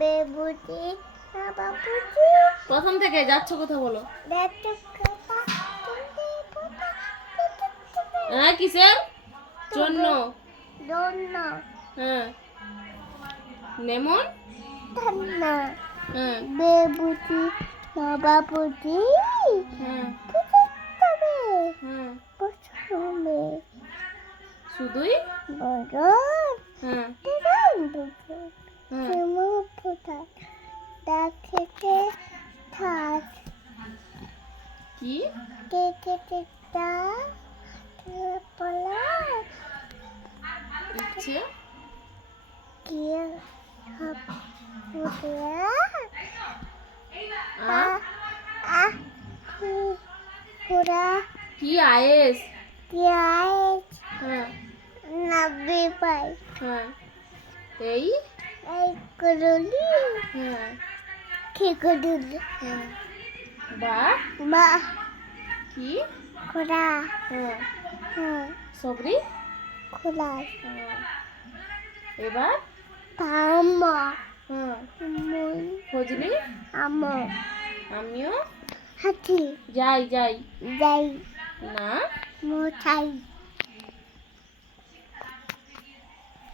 বেবুটি বাবুটি প্রথম থেকে যাচ্ছ কথা বলো। হ্যাঁ কিসের জন্য? জন্য হ্যাঁ নেমন। ঠান্ডা হ্যাঁ বেবুটি বাবুটি হ্যাঁ তবে হ্যাঁ পছন্দ শুধুই বড় হ্যাঁ হ্যাঁ দেখে থাক কি দেখে পলা ইচ্ছে কি সব আ পুরা কি আয়েস কি আইস হ্যাঁ নাবি পাই হ্যাঁ এই এই করলি হ্যাঁ কি করলি হ্যাঁ বা বা কি খোলা হ্যাঁ হ্যাঁ সবরি খোলা হ্যাঁ এবার পাম্মা হ্যাঁ মুই ফজলি আমো আমিও হাতি যাই যাই যাই না মোটাই